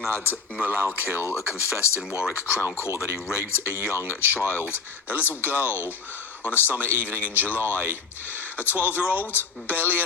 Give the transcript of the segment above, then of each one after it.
Ahmad Malalkil confessed in Warwick Crown Court that he raped a young child, a little girl, on a summer evening in July. A 12-year-old, barely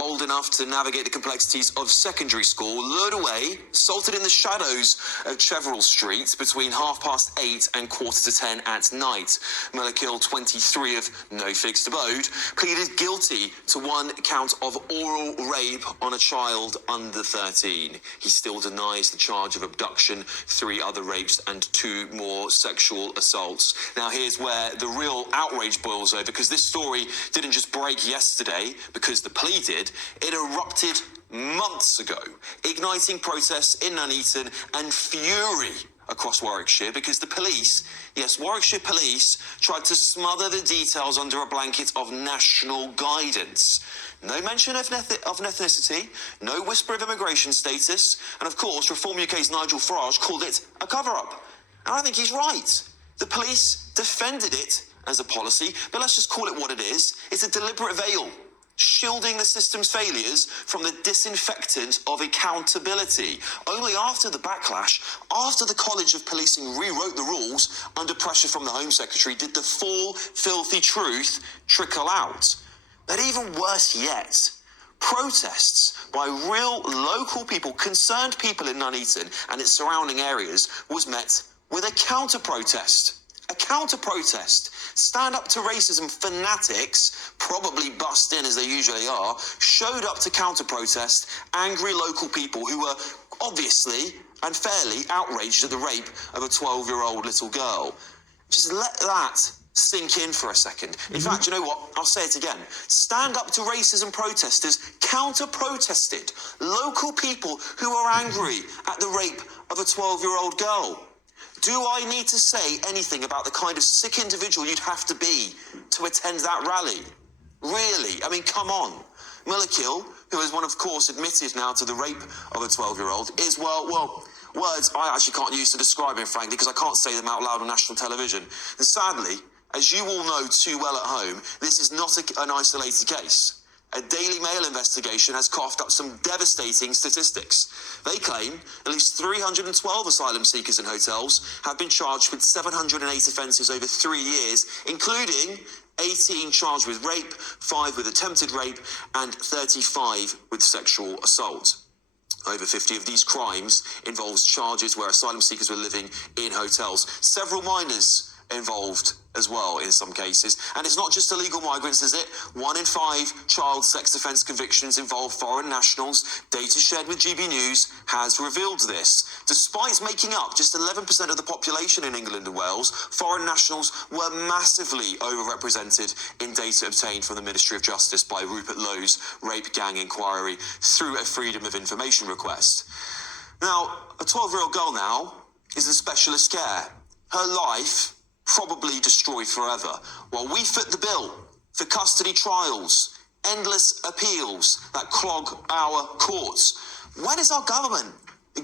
old enough to navigate the complexities of secondary school, lured away, assaulted in the shadows of Cheverell Street between 8:30 and 9:45 at night. Malalkil, 23, of no fixed abode, pleaded guilty to one count of oral rape on a child under 13. He still denies the charge of abduction, 3 other rapes, and 2 more sexual assaults. Now, here's where the real outrage boils over, because this story didn't just break yesterday because the plea did. It erupted months ago, igniting protests in Nuneaton and fury across Warwickshire because the police, yes, Warwickshire police, tried to smother the details under a blanket of national guidance. No mention of ethnicity, no whisper of immigration status, and of course, Reform UK's Nigel Farage called it a cover-up. And I think he's right. The police defended it as a policy, but let's just call it what it is. It's a deliberate veil, shielding the system's failures from the disinfectant of accountability. Only after the backlash, after the College of Policing rewrote the rules under pressure from the Home Secretary, did the full, filthy truth trickle out. But even worse yet, protests by real local people, concerned people in Nuneaton and its surrounding areas, was met with a counter-protest. A counter-protest. Stand Up to Racism fanatics, probably bussed in as they usually are, showed up to counter-protest angry local people who were obviously and fairly outraged at the rape of a 12-year-old little girl. Just let that sink in for a second. In fact, you know what? I'll say it again. Stand Up to Racism protesters counter-protested local people who are angry at the rape of a 12-year-old girl. Do I need to say anything about the kind of sick individual you'd have to be to attend that rally? Really? I mean, come on. Malalkil, who has of course, admitted now to the rape of a 12-year-old, is, well, words I actually can't use to describe him, frankly, because I can't say them out loud on national television. And sadly, as you all know too well at home, this is not an isolated case. A Daily Mail investigation has coughed up some devastating statistics. They claim at least 312 asylum seekers in hotels have been charged with 708 offences over 3 years, including 18 charged with rape, 5 with attempted rape, and 35 with sexual assault. Over 50 of these crimes involves charges where asylum seekers were living in hotels. Several minors involved as well in some cases. And it's not just illegal migrants, is it? 1 in 5 child sex offence convictions involve foreign nationals. Data shared with GB News has revealed this. Despite making up just 11% of the population in England and Wales, foreign nationals were massively overrepresented in data obtained from the Ministry of Justice by Rupert Lowe's rape gang inquiry through a Freedom of Information request. Now, a 12-year-old girl now is in specialist care. Her life probably destroyed forever, while we foot the bill for custody trials, endless appeals that clog our courts. When is our government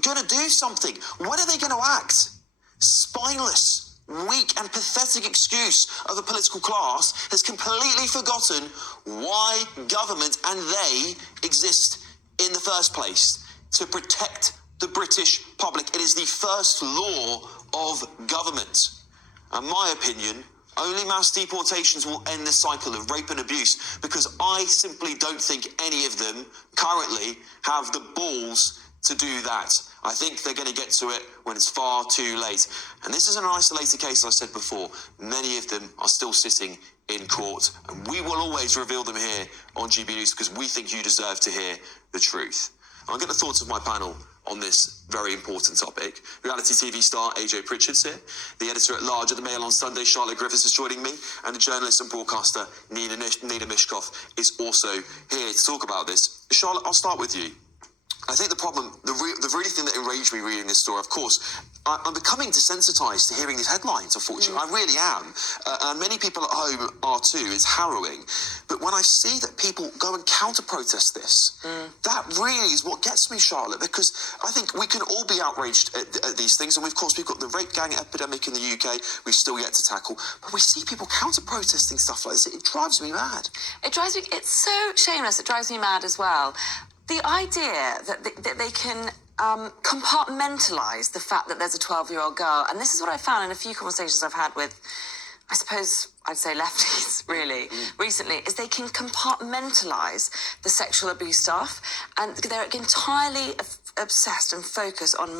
going to do something? When are they going to act? Spineless, weak and pathetic excuse of a political class has completely forgotten why government and they exist in the first place: to protect the British public. It is the first law of government. In my opinion, only mass deportations will end the cycle of rape and abuse, because I simply don't think any of them currently have the balls to do that. I think they're going to get to it when it's far too late. And this is an isolated case, as I said before. Many of them are still sitting in court, and we will always reveal them here on GB News because we think you deserve to hear the truth. I'll get the thoughts of my panel on this very important topic. Reality TV star AJ Pritchard's here. The editor-at-large of the Mail on Sunday, Charlotte Griffiths, is joining me. And the journalist and broadcaster, Nina Mishkov, is also here to talk about this. Charlotte, I'll start with you. I think the problem, the really thing that enraged me reading this story, of course, I'm becoming desensitized to hearing these headlines, unfortunately. I really am. And many people at home are too. It's harrowing. But when I see that people go and counter-protest this, that really is what gets me, Charlotte, because I think we can all be outraged at these things. And of course, we've got the rape gang epidemic in the UK we've still yet to tackle. But we see people counter-protesting stuff like this. It drives me mad. It's so shameless. It drives me mad as well. The idea that they can compartmentalise the fact that there's a 12-year-old girl. And this is what I found in a few conversations I've had with, I suppose I'd say lefties, really, recently, is they can compartmentalise the sexual abuse stuff, and they're entirely obsessed and focused on